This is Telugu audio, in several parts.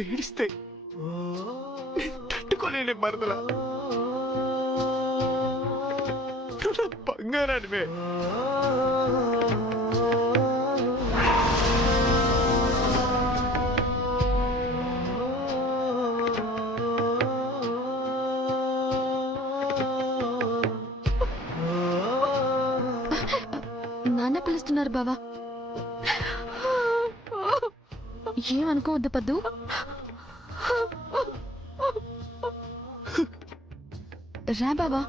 ఏడిస్తే తట్టుకోలేని మరదలా బంగారానివే. నాన్న పిలుస్తున్నారు బావా. ఏమనుకోవద్దు పద్దు. రా బావా.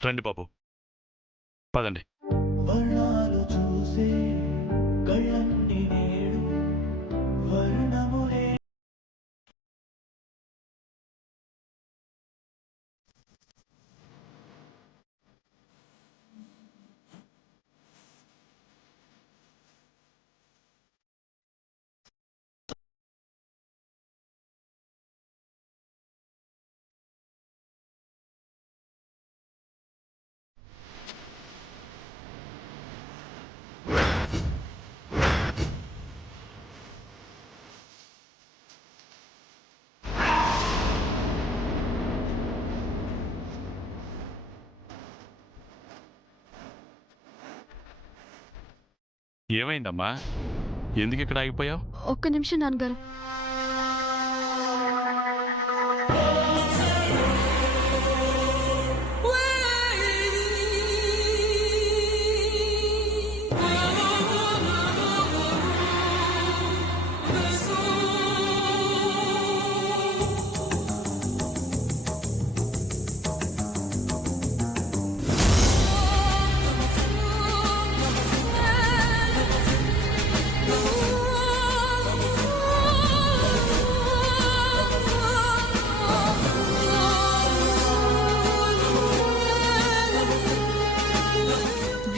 రండి బాబు, పదండి. ఏమైందమ్మా? ఎందుకు ఇక్కడ ఆగిపోయావు? ఒక్క నిమిషం నాన్నగారు.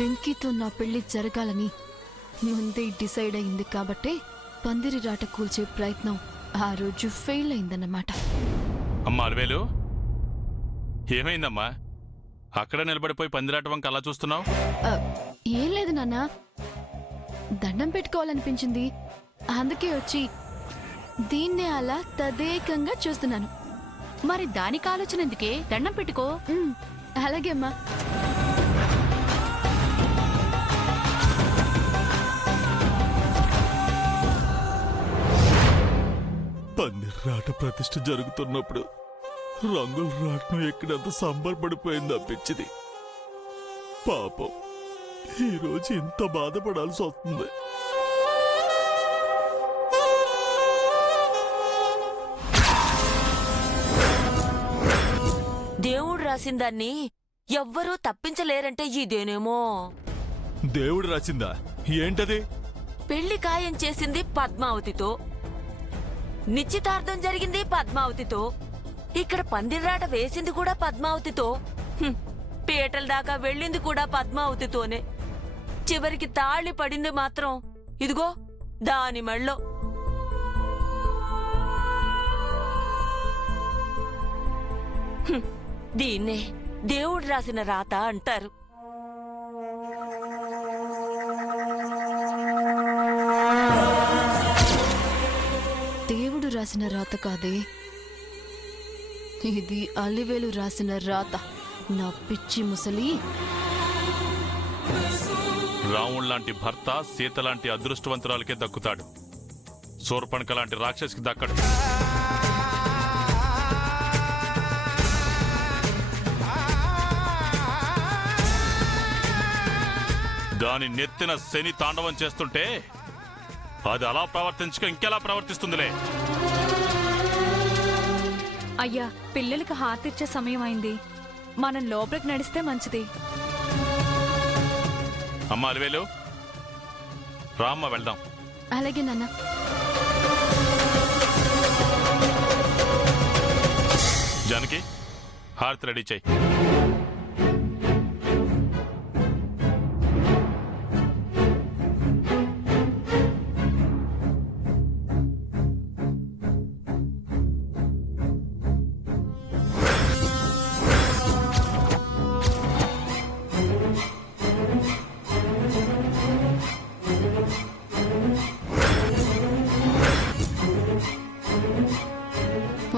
వెంకీతో నా పెళ్లి జరగాలని ముందే డిసైడ్ అయింది కాబట్టే పందిరి రాట కూల్చే ప్రయత్నం ఆ రోజు ఫెయిల్ అయిందన్నమాట. అమ్మా అరవేలు, ఏమైందమ్మా? అక్కడ నిలబడిపోయి పందిరాట వంక అలా చూస్తున్నావు? ఏం లేదు నాన్న, దండం పెట్టుకోవాలనిపించింది, అందుకే వచ్చి దీన్నే అలా తదేకంగా చూస్తున్నాను. మరి దానికి ఆలోచన ఎందుకే? దండం పెట్టుకో. అలాగే అమ్మా. పందిర్రాట ప్రతిష్ఠ జరుగుతున్నప్పుడు రంగుల రాట్నం ఎక్కడంత సంబరపడిపోయింది అనిపించింది. పాపం ఈరోజు ఇంత బాధపడాల్సి వస్తుంది. దేవుడు రాసిన దాన్ని ఎవ్వరూ తప్పించలేరంటే ఇదేనేమో. దేవుడు రాసిందా? ఏంటది? పెళ్లి ఖాయం చేసింది పద్మావతితో, నిశ్చితార్థం జరిగింది పద్మావతితో, ఇక్కడ పందిర్రాట వేసింది కూడా పద్మావతితో. పీటల దాకా వెళ్ళింది కూడా పద్మావతితోనే. చివరికి తాళి పడింది మాత్రం ఇదిగో దాని మెళ్ళో. దీన్నే దేవుడు రాసిన రాత అంటారు. దేవుడు రాసిన రాత కాదే, ఇది అలివేలు రాసిన రాత. నా పిచ్చి ముసలి. రాముడు లాంటి భర్త సీత లాంటి అదృష్టవంతురాలకే దక్కుతాడు, శూర్పణఖ లాంటి రాక్షసికి దక్కడు. దాని నెత్తిన శని తాండవం చేస్తుంటే అది అలా ప్రవర్తించక ఇంకెలా ప్రవర్తిస్తుందిలే. అయ్యా, పిల్లలకి హారతిచ్చే సమయం అయింది, మనం లోపలికి నడిస్తే మంచిది. అమ్మ అలివేలు, రామ్మ వెళ్దాం. అలాగే నాన్న. జానకి, హారతి రెడీ చెయ్యి.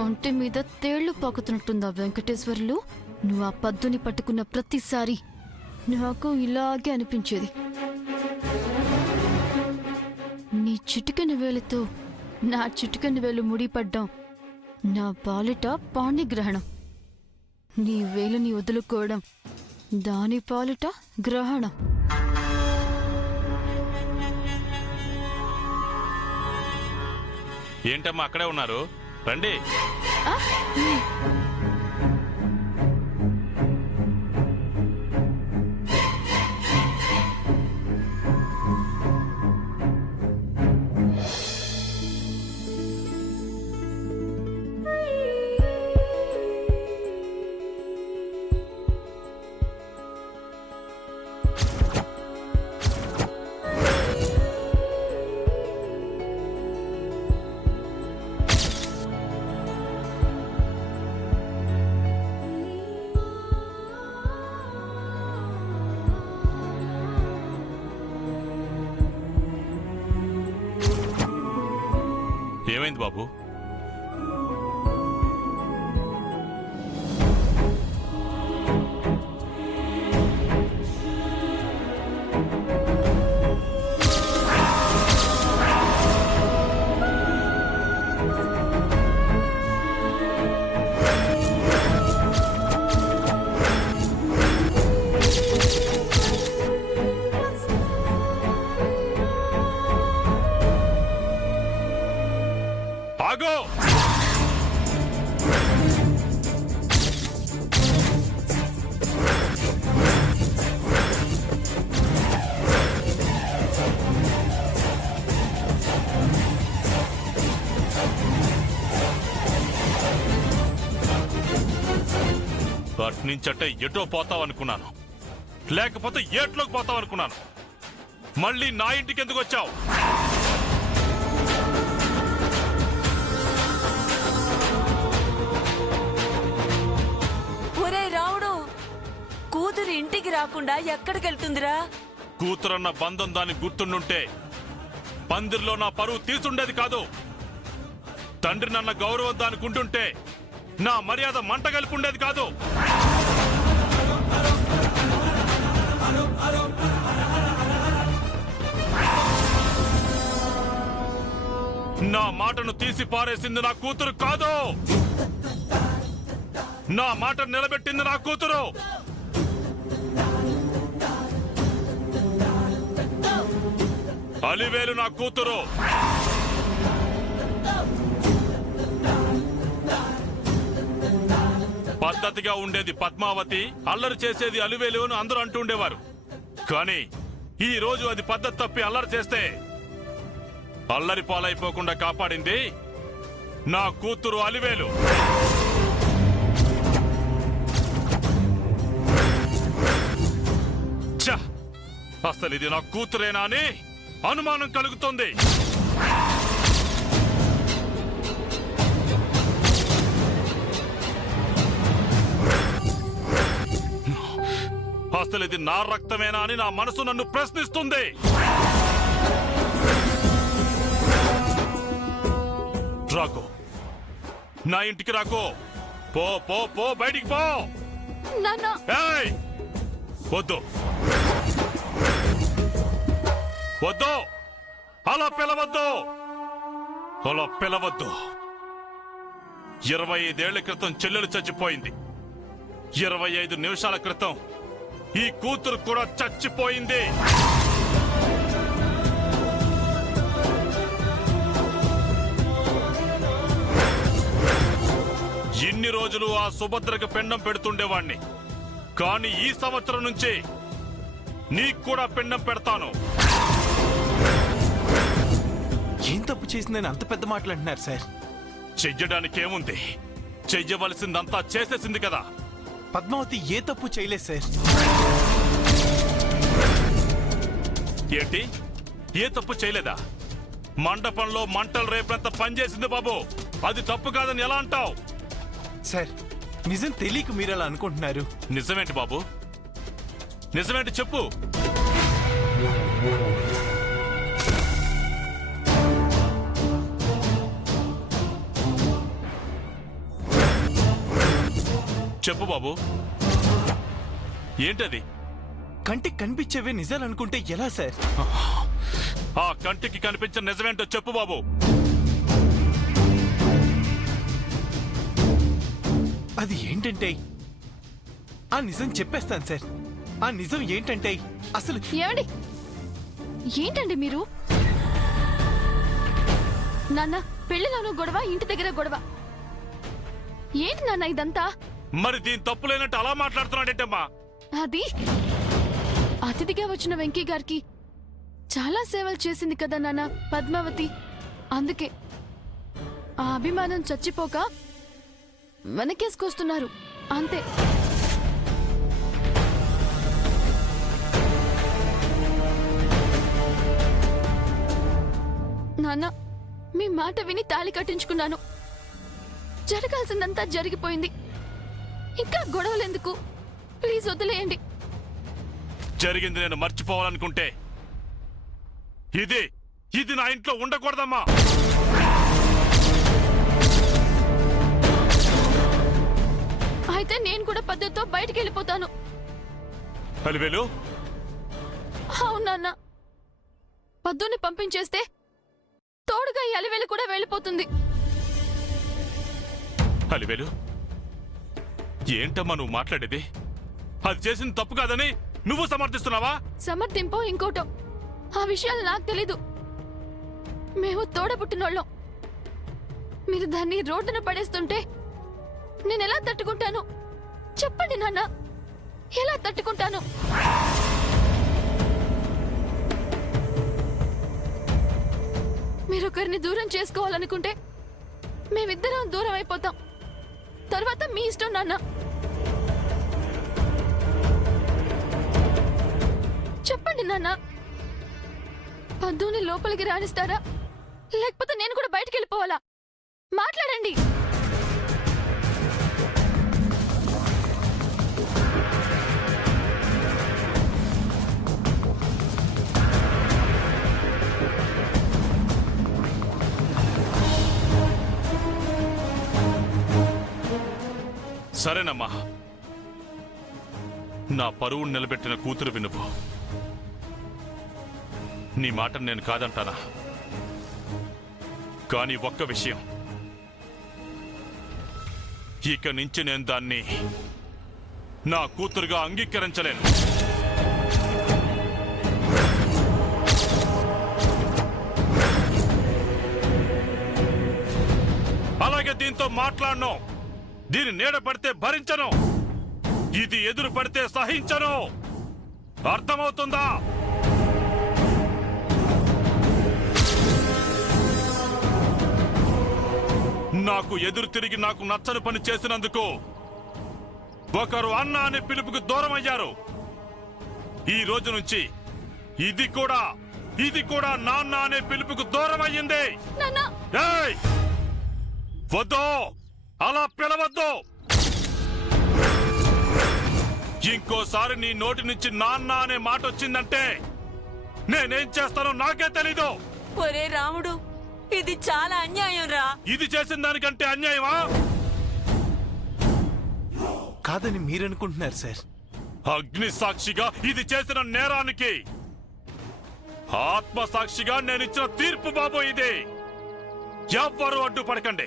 ఒంటి మీద తేళ్లు పాకుతున్నట్టుందా వెంకటేశ్వర్లు? నువ్వు ఆ పద్దుని పట్టుకున్న ప్రతిసారి నాకు ఇలాగే అనిపించేది. నీ చిటికెన వేలుతో నా చిటికెన వేలు ముడిపడ్డాం. నా పాలిట పాణిగ్రహణం. నీ వేలుని వదులుకోవడం దాని పాలిట గ్రహణం. ఏంటమ్మా అక్కడే ఉన్నారు? రండి. ఏమైంది బాబు? ఆగో! అట్నుంచంటే ఎటో పోతావనుకున్నాను, లేకపోతే ఏట్లోకి పోతావనుకున్నాను. మళ్ళీ నా ఇంటికి ఎందుకు వచ్చావు? ఒరే రావుడు, కూతురు ఇంటికి రాకుండా ఎక్కడికెళ్తుందిరా? కూతురన్న బంధం దాని గుర్తుండుంటే పందిర్లో నా పరువు తీసుండేది కాదు. తండ్రి నన్న గౌరవం దానికి ఉంటుంటే నా మర్యాద మంట కలిపి ఉండేది కాదు. నా మాటను తీసి పారేసింది నా కూతురు కాదు, నా మాట నిలబెట్టింది నా కూతురు. అలివేలు నా కూతురు. పద్ధతిగా ఉండేది పద్మావతి, అల్లరి చేసేది అలివేలు అని అందరూ అంటుండేవారు. కానీ ఈ రోజు అది పద్ధతి తప్పి అల్లరి చేస్తే అల్లరి పాలైపోకుండా కాపాడింది నా కూతురు అలివేలు. అసలు ఇది నా కూతురేనా అని అనుమానం కలుగుతుంది. అసలు ఇది నా రక్తమేనా అని నా మనసు నన్ను ప్రశ్నిస్తుంది. రాకో, నా ఇంటికి రాకో. పో పో పో, బయటికి పో. నాన్న ఏయ్! వద్దు వద్దు, అలా పిలవద్దు, అలా పిలవద్దు. 25 ఏళ్ల క్రితం చెల్లెలు చచ్చిపోయింది. 25 నిమిషాల క్రితం ఈ కూతురు కూడా చచ్చిపోయింది. ఇన్ని రోజులు ఆ సుభద్రకు పిండం పెడుతుండేవాణ్ణి, కానీ ఈ సంవత్సరం నుంచి నీకు కూడా పిండం పెడతాను. ఏం తప్పు చేసిందని అంత పెద్ద మాటలు అంటున్నారు సార్? చెయ్యడానికేముంది, చెయ్యవలసిందంతా చేసేసింది కదా. పద్మావతి ఏ తప్పు చేయలేదు సార్. ఏంటి, ఏ తప్పు చేయలేదా? మండపంలో మంటలు రేపంత పనిచేసింది బాబు, అది తప్పు కాదని ఎలా అంటావు? సార్, నిజం తెలియక మీరు అలా అనుకుంటున్నారు. నిజమేంటి బాబు, నిజమేంటి చెప్పు. చెప్పు బాబు, ఏంటది? కంటికి కనిపించేవే నిజాలు అనుకుంటే ఎలా సార్? ఆ కంటికి కనిపించిన నిజమేంటో చెప్పు బాబు. అది ఏంటంటే, ఆ నిజం చెప్పేస్తాను సార్. ఆ నిజం ఏంటంటే అసలు ఏమండి, ఏంటండి మీరు? నాన్న, పెళ్లిలోనూ గొడవ, ఇంటి దగ్గర గొడవ. ఏంటి నాన్న ఇదంతా? మరి దీని తప్పు లేనట్టు అలా మాట్లాడుతున్నాడేంటమ్మా? అది అతిథిగా వచ్చిన వెంకీ గారికి చాలా సేవలు చేసింది కదా నాన్న పద్మావతి. అందుకే ఆ అభిమానం చచ్చిపోక వెనకేసుకొస్తున్నారు అంతే. నాన్న, మీ మాట విని తాళి కట్టించుకున్నాను. జరగాల్సిందంతా జరిగిపోయింది. ఇంకా గొడవలెందుకు? ప్లీజ్ వదిలేయండి. జరిగింది నేను మర్చిపోవాలనుకుంటే ఇది నా ఇంట్లో ఉండకూడదమ్మా. అయితే నేను కూడా పద్ధతితో బయటికి వెళ్ళిపోతాను. అలివేలు, అవునన్న, పద్దుని పంపించేస్తే తోడుగా ఈ అలివేలు కూడా వెళ్ళిపోతుంది. అలివేలు, ఏంటమ్మా నువ్వు మాట్లాడేది? అది చేసింది తప్పు కాదని నువ్వు సమర్థిస్తున్నావా? సమర్థింపో ఇంకోటో ఆ విషయాలు నాకు తెలీదు. మేము తోడబుట్టినోళ్ళం. మీరు దాన్ని రోడ్డున పడేస్తుంటే నేనెలా తట్టుకుంటాను చెప్పండి నాన్న, ఎలా తట్టుకుంటాను? మీరొకరిని దూరం చేసుకోవాలనుకుంటే మేమిద్దరం దూరం అయిపోతాం. తర్వాత మీ ఇష్టం నాన్న. చెప్పండి నాన్న, పద్దుని లోపలికి రాణిస్తారా, లేకపోతే నేను కూడా బయటికి వెళ్ళిపోవాలా? మాట్లాడండి. సరేనమ్మా, నా పరువు నిలబెట్టిన కూతురు వినుపు. నీ మాట నేను కాదంటానా? కానీ ఒక్క విషయం, ఇక నుంచి నేను దాన్ని నా కూతురుగా అంగీకరించలేను. అలాగే దీంతో మాట్లాడను. దీని నీడ పడితే భరించను, ఇది ఎదురు పడితే సహించను. అర్థమవుతుందా? నాకు ఎదురు తిరిగి నాకు నచ్చని పని చేసినందుకు ఒకరు అన్న అనే పిలుపుకు దూరం అయ్యారు. ఈ రోజు నుంచి ఇది కూడా నాన్న అనే పిలుపుకు దూరం అయ్యింది. ఏయ్! వద్దు, అలా పిలవద్దు. ఇంకోసారి నీ నోటి నుంచి నాన్న అనే మాట వచ్చిందంటే నేనేం చేస్తానో నాకే తెలీదు. ఒరే రాముడు, ఇది చాలా అన్యాయం రా. ఇది చేసిన దానికంటే అన్యాయమా? కాదని మీరనుకుంటున్నారు సార్. అగ్ని సాక్షిగా ఇది చేసిన నేరానికి ఆత్మ సాక్షిగా నేనిచ్చిన తీర్పు బాబు ఇది. ఎవ్వరూ అడ్డుపడకండి.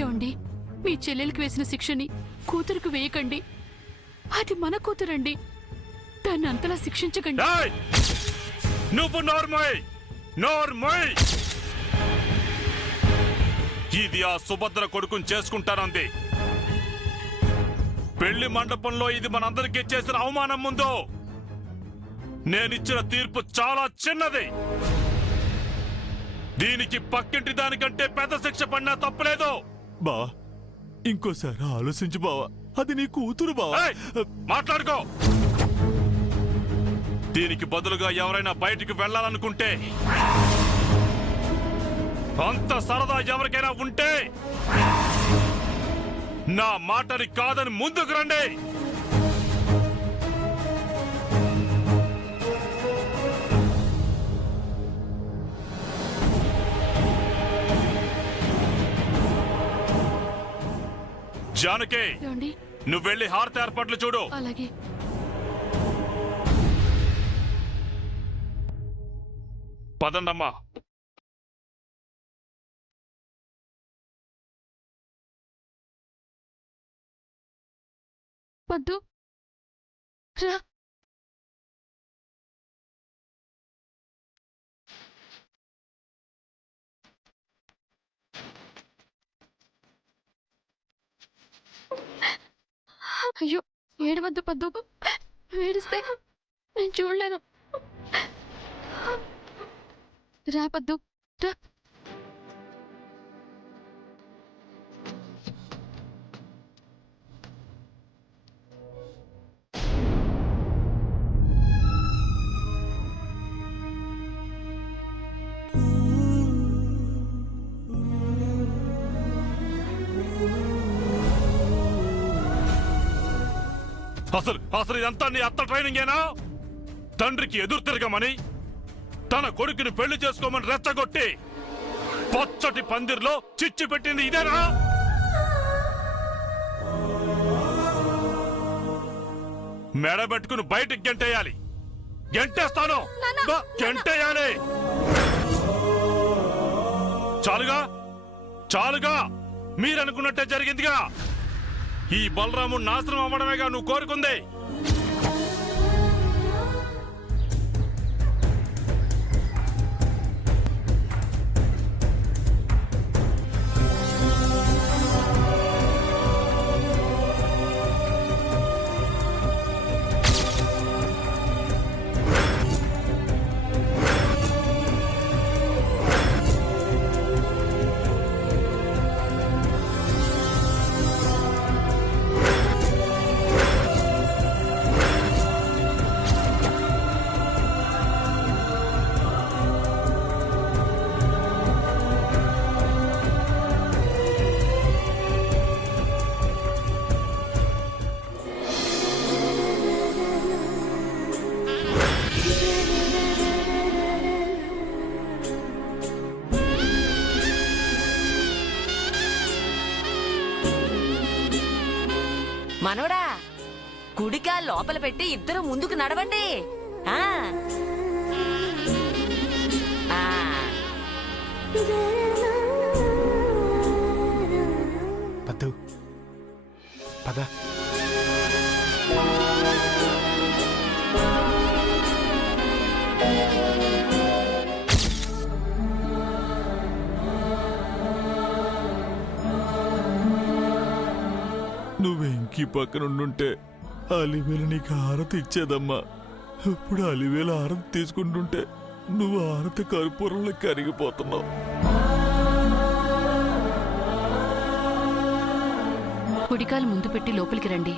ఏమండి, మీ చెల్లెలికి వేసిన శిక్షని కూతురుకు వేయకండి. అది మన కూతురండి, దాన్ని అంతలా శిక్షించకండి. ఏయ్! నువ్వు నోర్మోయ్. ఇది ఆ సుభద్ర కొడుకుని చేసుకుంటానంది. పెళ్లి మండపంలో ఇది మనందరికీ చేసిన అవమానం ముందు నేనిచ్చిన తీర్పు చాలా చిన్నది. దీనికి పక్కింటి దానికంటే పెద్ద శిక్ష పడినా తప్పలేదు. బా, ఇంకోసారి ఆలోచించు బావా. అది నీ కూతురు బావా. ఏయ్! మాట్లాడుకో. దీనికి బదులుగా ఎవరైనా బయటికి వెళ్ళాలనుకుంటే, అంత సరదా ఎవరికైనా ఉంటే నా మాటని కాదని ముందుకు రండి. జానకి, ఏమండి? నువ్వు వెళ్ళి హారతి ఏర్పాట్లు చూడు. అలాగే. పదండమ్మా. వద్దు, రా. అయ్యో, ఏడవద్దు పద్దు. ఏడిస్తే నేను చూడలేను. రా పద్దు, రా. అసలు ఇదంతా నీ అత్త ట్రైనింగేనా? తండ్రికి ఎదురు తిరగమని, తన కొడుకుని పెళ్లి చేసుకోమని రెచ్చగొట్టి పచ్చటి పందిర్లో చిచ్చు పెట్టింది ఇదేనా? మెడబెట్టుకుని బయటికి గెంటేయాలి. గెంటేస్తాను, గెంటేయాలి. చాలుగా మీరనుకున్నట్టే జరిగిందిగా. ఈ బలరాము నాశనం అవ్వడమేగా నువ్వు కోరుకుంది. మనవడా, కుడికా లోపల పెట్టి ఇద్దరు ముందుకు నడవండి. ఆ ఆ. పద్దు, పద. నువ్వెంకి పక్కనుండుంటే అలివేలు నీకు హారతి ఇచ్చేదమ్మా. ఇప్పుడు అలివేలు హారతి తీసుకుంటుంటే నువ్వు హారతి కర్పూరంలో కరిగిపోతున్నావు. కుడికాలు ముందు పెట్టి లోపలికి రండి